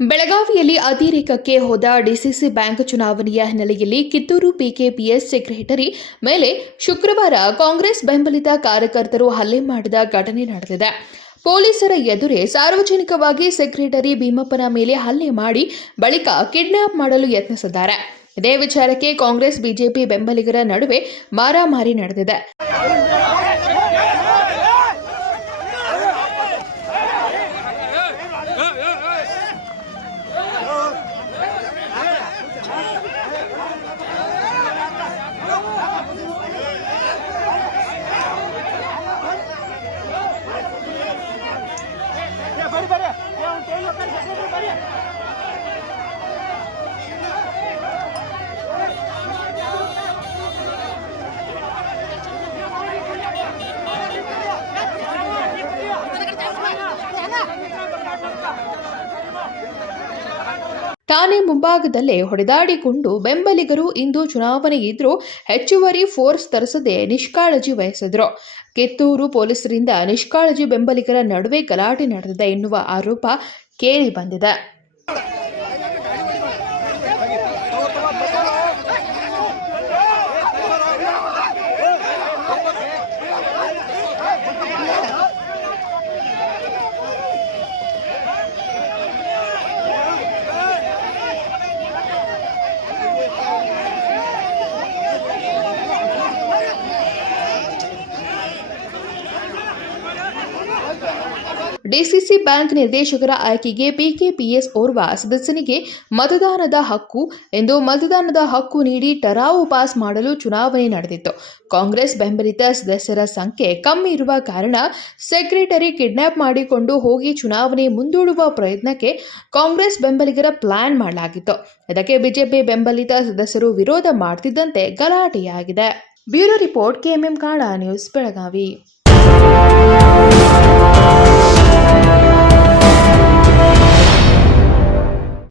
ಬೆಳಗಾವಿಯಲ್ಲಿ ಅತಿರೇಕಕ್ಕೆ ಹೋದ DCC bank ಚುನಾವಣೆಯ ಹಿನ್ನೆಲೆಯಲ್ಲಿ ಕಿತ್ತೂರು ಪಿಕೆಪಿಎಸ್ ಸೆಕ್ರೆಟರಿ ಮೇಲೆ ಶುಕ್ರವಾರ ಕಾಂಗ್ರೆಸ್ ಬೆಂಬಲಿತ ಕಾರ್ಯಕರ್ತರು ಹಲ್ಲೆ ಮಾಡಿದ ಘಟನೆ ನಡೆದಿದೆ. ಪೊಲೀಸರ ಎದುರೇ ಸಾರ್ವಜನಿಕವಾಗಿ ಸೆಕ್ರೆಟರಿ ಭೀಮಪ್ಪನ ಮೇಲೆ ಹಲ್ಲೆ ಮಾಡಿ ಬಳಿಕ ಕಿಡ್ನಾಪ್ ಮಾಡಲು ಯತ್ನಿಸಿದ್ದಾರೆ. ಇದೇ ವಿಚಾರಕ್ಕೆ ಕಾಂಗ್ರೆಸ್ ಬಿಜೆಪಿ ಬೆಂಬಲಿಗರ ನಡುವೆ ಮಾರಾಮಾರಿ ನಡೆದಿದೆ. ಠಾಣೆ ಮುಂಭಾಗದಲ್ಲೇ ಹೊಡೆದಾಡಿಕೊಂಡು ಬೆಂಬಲಿಗರು ಇಂದು ಚುನಾವಣೆ ಇದ್ರೂ ಹೆಚ್ಚುವರಿ ಫೋರ್ಸ್ ತರಿಸದೆ ನಿಷ್ಕಾಳಜಿ ವಹಿಸಿದ್ರು. ಕಿತ್ತೂರು ಪೊಲೀಸರಿಂದ ನಿಷ್ಕಾಳಜಿ ಬೆಂಬಲಿಗರ ನಡುವೆ ಗಲಾಟೆ ನಡೆದಿದೆ ಎನ್ನುವ ಆರೋಪ ಕೇಳಿ ಬಂದಿದೆ. ಡಿಸಿಸಿ ಬ್ಯಾಂಕ್ ನಿರ್ದೇಶಕರ ಆಯ್ಕೆಗೆ ಪಿಕೆಪಿಎಸ್ ಓರ್ವ ಸದಸ್ಯನಿಗೆ ಮತದಾನದ ಹಕ್ಕು ಎಂದು ಮತದಾನದ ಹಕ್ಕು ನೀಡಿ ಟರಾವು ಪಾಸ್ ಮಾಡಲು ಚುನಾವಣೆ ನಡೆದಿತ್ತು. ಕಾಂಗ್ರೆಸ್ ಬೆಂಬಲಿತ ಸದಸ್ಯರ ಸಂಖ್ಯೆ ಕಮ್ಮಿ ಇರುವ ಕಾರಣ ಸೆಕ್ರೆಟರಿ ಕಿಡ್ನಾಪ್ ಮಾಡಿಕೊಂಡು ಹೋಗಿ ಚುನಾವಣೆ ಮುಂದೂಡುವ ಪ್ರಯತ್ನಕ್ಕೆ ಕಾಂಗ್ರೆಸ್ ಬೆಂಬಲಿಗರ ಪ್ಲಾನ್ ಮಾಡಲಾಗಿತ್ತು. ಇದಕ್ಕೆ ಬಿಜೆಪಿ ಬೆಂಬಲಿತ ಸದಸ್ಯರು ವಿರೋಧ ಮಾಡ್ತಿದ್ದಂತೆ ಗಲಾಟೆಯಾಗಿದೆ. ಬ್ಯೂರೋ ರಿಪೋರ್ಟ್ ಕೆಎಂಎಂ ಕಾಡಾ ನ್ಯೂಸ್ ಬೆಳಗಾವಿ.